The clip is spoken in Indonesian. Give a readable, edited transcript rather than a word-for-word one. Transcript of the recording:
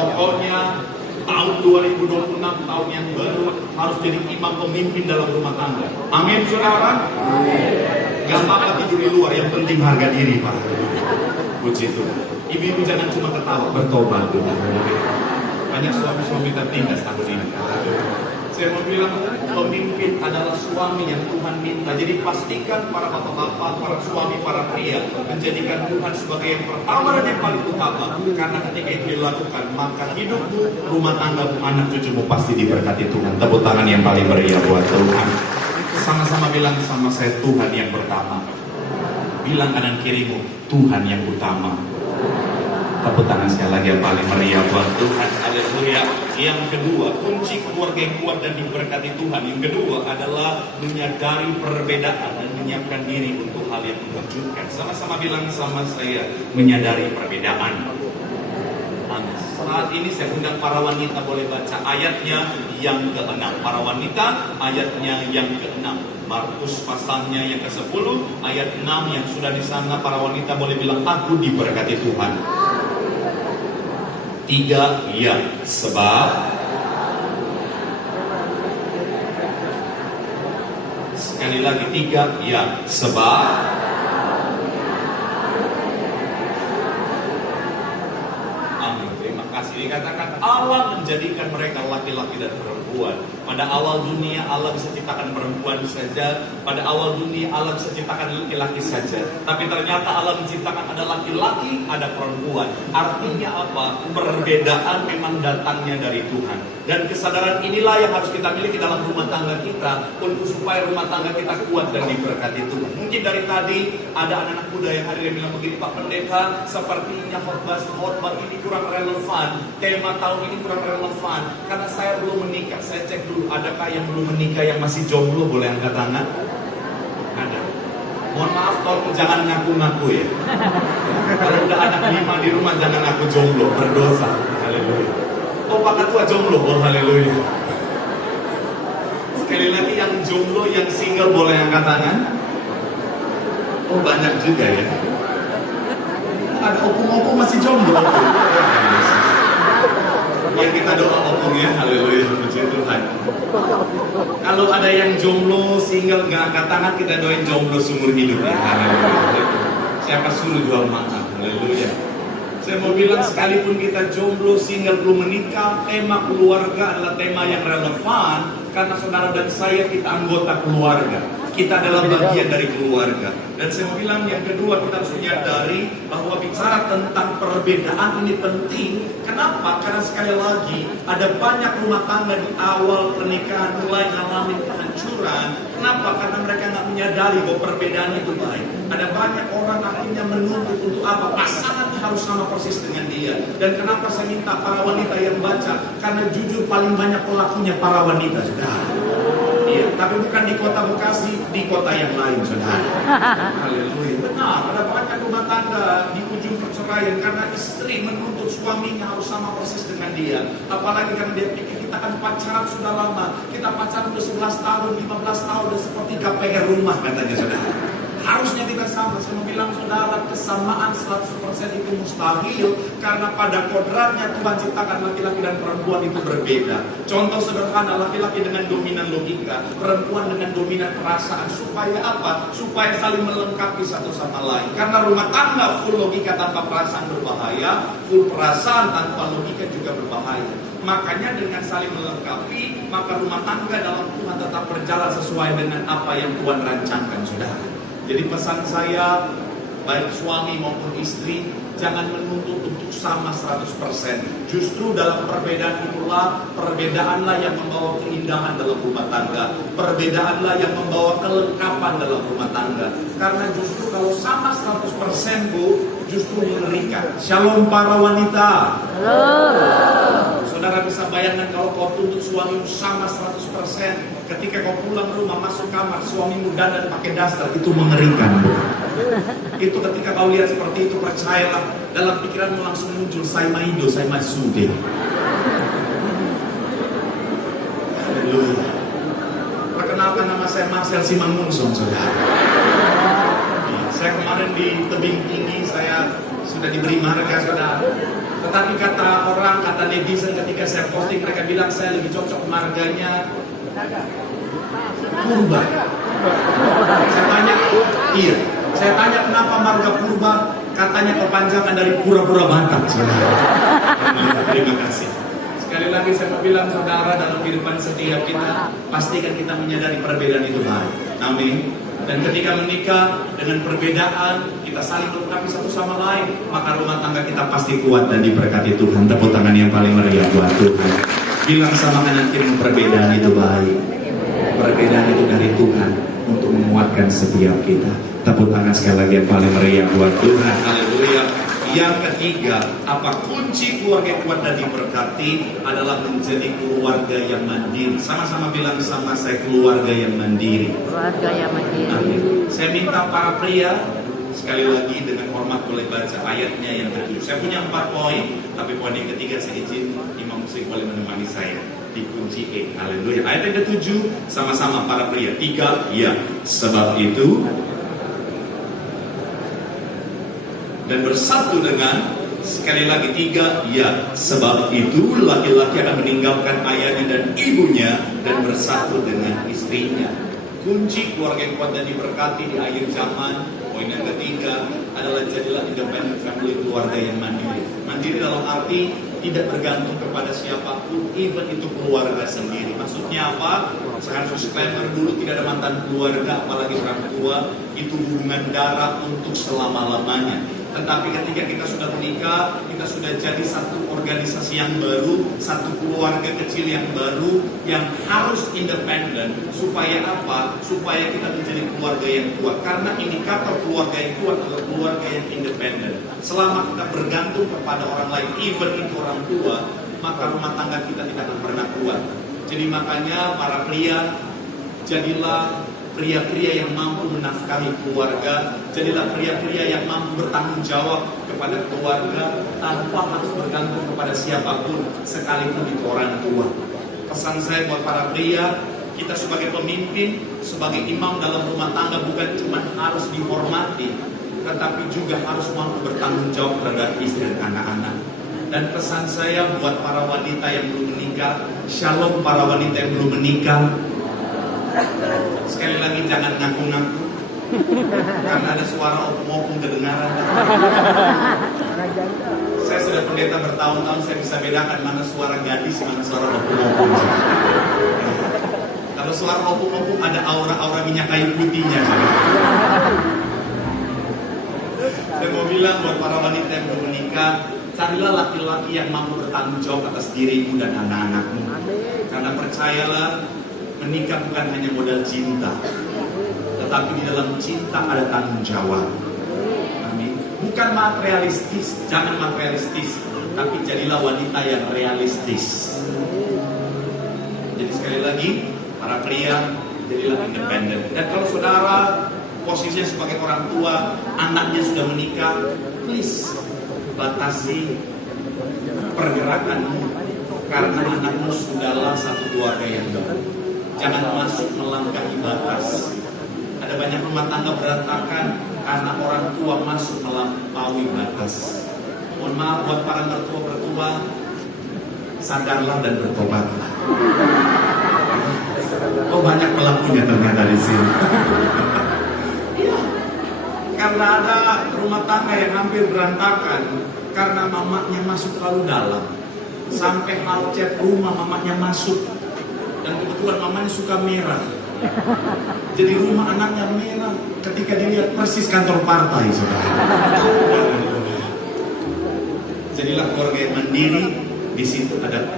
Pokoknya tahun 2026 tahun yang baru harus jadi imam pemimpin dalam rumah tangga. Amin, saudara. Gak apa-apa tidur di luar, yang penting harga diri, Pak. Puji Tuhan. Ibu-ibu jangan cuma ketawa, bertobat dulu. Banyak suami-suami tertindas tahun ini. Saya mau bilang, pemimpin adalah suami yang Tuhan minta. Jadi pastikan para bapak-bapak, para suami, para pria menjadikan Tuhan sebagai yang pertama dan yang paling utama. Karena ketika itu dilakukan, maka hidupmu, rumah tanggamu, anak cucumu pasti diberkati Tuhan. Tepuk tangan yang paling meriah buat Tuhan. Sama-sama bilang sama saya, Tuhan yang pertama. Bilang kanan kirimu, Tuhan yang utama. Tepuk tangan sekali lagi yang paling meriah buat Tuhan. Haleluya. Yang kedua, kunci keluarga yang kuat dan diberkati Tuhan. Yang kedua adalah menyadari perbedaan dan menyiapkan diri untuk hal yang mengejutkan. Sama-sama bilang sama saya, menyadari perbedaan. Saat ini saya undang para wanita boleh baca ayatnya yang ke-6. Para wanita ayatnya yang ke-6. Markus pasalnya yang ke-10 ayat 6 yang sudah di sana. Para wanita boleh bilang, aku diberkati Tuhan. 3, ya, sebab sekali lagi 3, ya, sebab amin. Terima kasih. Dikatakan Allah menjadikan mereka laki-laki dan perempuan. Pada awal dunia Allah bisa ciptakan perempuan saja. Pada awal dunia Allah bisa ciptakan laki-laki saja. Tapi ternyata Allah menciptakan ada laki-laki, ada perempuan. Artinya apa? Perbedaan memang datangnya dari Tuhan. Dan kesadaran inilah yang harus kita miliki dalam rumah tangga kita, untuk supaya rumah tangga kita kuat dan diberkati Tuhan. Mungkin dari tadi ada anak-anak muda yang hadir yang bilang begini, Pak Pendeta, sepertinya khotbah ini kurang relevan. Tema tahun ini kurang relevan karena saya belum menikah. Saya cek dulu, adakah yang belum menikah yang masih jomblo? Boleh angkat tangan? Ada. Mohon maaf, tolong jangan ngaku-ngaku ya. Kalau udah anak 5 di rumah jangan ngaku jomblo, berdosa. Haleluya. Oh, Pak Ketua jomblo, oh haleluya. Sekali lagi yang jomblo, yang single boleh angkat tangan? Oh, banyak juga ya. Ada opung-opung masih jomblo. Ya kita doa opung ya, haleluya, puji Tuhan. Kalau ada yang jomblo, single, gak angkat tangan, kita doain jomblo seumur hidup ya, haleluya. Siapa suruh jual makan, haleluya. Saya mau bilang sekalipun kita jomblo, single, belum menikah, tema keluarga adalah tema yang relevan. Karena saudara dan saya, kita anggota keluarga. Kita adalah bagian dari keluarga. Dan saya mau bilang yang kedua, kita harus menyadari bahwa bicara tentang perbedaan ini penting. Kenapa? Karena sekali lagi ada banyak rumah tangga di awal pernikahan mulai ngalamin kehancuran. Kenapa? Karena mereka nggak menyadari bahwa perbedaan itu baik. Ada banyak orang akhirnya menuntut untuk apa? Pasangannya harus sama persis dengan dia. Dan kenapa saya minta para wanita yang baca? Karena jujur paling banyak pelakunya para wanita, saudara. Iya, tapi bukan di kota Bekasi, di kota yang lain, saudara. Haleluya. Benar, ada banyak rumah tangga di ujung perceraian karena istri menuntut suaminya harus sama persis dengan dia. Apalagi karena dia pikir kita kan pacaran sudah lama, kita pacaran udah 11 tahun, 15 tahun, udah seperti KPR rumah katanya, saudara. Harusnya kita sama. Saya mau bilang saudara, kesamaan 100% itu mustahil. Karena pada kodratnya Tuhan ciptakan laki-laki dan perempuan itu berbeda. Contoh sederhana, laki-laki dengan dominan logika, perempuan dengan dominan perasaan. Supaya apa? Supaya saling melengkapi satu sama lain. Karena rumah tangga full logika tanpa perasaan berbahaya, full perasaan tanpa logika juga berbahaya. Makanya dengan saling melengkapi, maka rumah tangga dalam Tuhan tetap berjalan sesuai dengan apa yang Tuhan rancangkan, saudara. Jadi pesan saya, baik suami maupun istri, jangan menuntut untuk sama 100%. Justru dalam perbedaan itulah, perbedaanlah yang membawa keindahan dalam rumah tangga. Perbedaanlah yang membawa kelengkapan dalam rumah tangga. Karena justru kalau sama 100% Bu, justru mengerikan. Shalom para wanita. Halo. Saudara bisa bayangkan kalau kau tuntut suamimu sama 100%, ketika kau pulang rumah masuk kamar suamimu dandan pakai daster, itu mengerikan. Itu ketika kau lihat seperti itu, percayalah dalam pikiranmu langsung muncul saya maido, saya masude. Haleluya. Perkenalkan, nama saya Marcel Simangunsong, saudara. Saya kemarin di tebing tinggi, saya sudah diberi marga, saudara. Tetapi kata orang, kata netizen ketika saya posting, mereka bilang saya lebih cocok marganya Purba. Saya tanya, iya. Saya tanya kenapa marga Purba? Katanya kepanjangan dari pura-pura Batak. Terima kasih. Sekali lagi saya mau bilang saudara, dalam kehidupan setiap kita, pastikan kita menyadari perbedaan itu baik. Amin. Dan ketika menikah dengan perbedaan, kita saling melengkapi satu sama lain, maka rumah tangga kita pasti kuat dan diberkati Tuhan. Tepuk tangan yang paling meriah buat Tuhan. Bilang sama kanan kiri, perbedaan itu baik. Perbedaan itu dari Tuhan untuk menguatkan setiap kita. Tepuk tangan sekali lagi yang paling meriah buat Tuhan. Haleluya. Yang ketiga, apa kunci keluarga yang kuat dan diberkati adalah menjadi keluarga yang mandiri. Sama-sama bilang sama saya, keluarga yang mandiri. Keluarga yang mandiri. Amin. Saya minta para pria sekali lagi dengan hormat boleh baca ayatnya yang ke-7. Saya punya 4 poin, tapi poin yang ketiga saya izin Imam Musik boleh menemani saya di kunci E. Haleluya. Ayat yang ke-7 sama-sama para pria. 3, ya. Sebab itu dan bersatu dengan, sekali lagi 3, ya. Sebab itu laki-laki akan meninggalkan ayahnya dan ibunya dan bersatu dengan istrinya. Kunci keluarga yang kuat dan diberkati di akhir zaman. Poin yang ketiga adalah jadilah independent family, keluarga yang mandiri. Mandiri dalam arti tidak bergantung kepada siapapun, even itu keluarga sendiri. Maksudnya apa? Saya harus disclaimer dulu, tidak ada mantan keluarga, apalagi orang tua. Itu hubungan darah untuk selama-lamanya. Tetapi ketika kita sudah menikah, kita sudah jadi satu organisasi yang baru, satu keluarga kecil yang baru, yang harus independen. Supaya apa? Supaya kita menjadi keluarga yang kuat. Karena indikator keluarga yang kuat adalah keluarga yang independen. Selama kita bergantung kepada orang lain, even itu orang tua, maka rumah tangga kita tidak akan pernah kuat. Jadi makanya para pria, jadilah pria-pria yang mampu menafkahi keluarga. Jadilah pria-pria yang mampu bertanggung jawab kepada keluarga tanpa harus bergantung kepada siapapun, sekalipun itu orang tua. Pesan saya buat para pria, kita sebagai pemimpin, sebagai imam dalam rumah tangga bukan cuma harus dihormati, tetapi juga harus mampu bertanggung jawab terhadap istri dan anak-anak. Dan pesan saya buat para wanita yang belum menikah, shalom para wanita yang belum menikah. Sekali lagi jangan ngaku-ngaku, karena ada suara opung-opung kedengaran. Saya sudah pendeta bertahun-tahun, saya bisa bedakan mana suara gadis, mana suara opung-opung. Kalau suara opung-opung ada aura-aura minyak kayu putihnya. Saya mau bilang buat para wanita yang belum menikah, carilah laki-laki yang mampu bertanggung jawab atas dirimu dan anak-anakmu. Karena percayalah, menikah bukan hanya modal cinta, tetapi di dalam cinta ada tanggung jawab. Amin. Bukan materialistis, jangan materialistis, tapi jadilah wanita yang realistis. Jadi sekali lagi, para pria, jadilah independen. Dan kalau saudara posisinya sebagai orang tua, anaknya sudah menikah, please batasi pergerakanmu, karena anakmu sudahlah satu keluarga yang baru. Jangan masuk melangkahi batas. Ada banyak rumah tangga berantakan karena orang tua masuk melampaui batas. Mohon maaf buat para mertua-mertua, sadarlah dan bertobatlah. Oh, banyak pelakunya ternyata di sini. Karena ada rumah tangga yang hampir berantakan karena mamanya masuk terlalu dalam. Sampai cat rumah mamanya masuk. Dan kebetulan mamanya suka merah. Jadi rumah anaknya merah ketika dilihat persis kantor partai, saudara. Jadilah keluarga yang mandiri. Di situ ada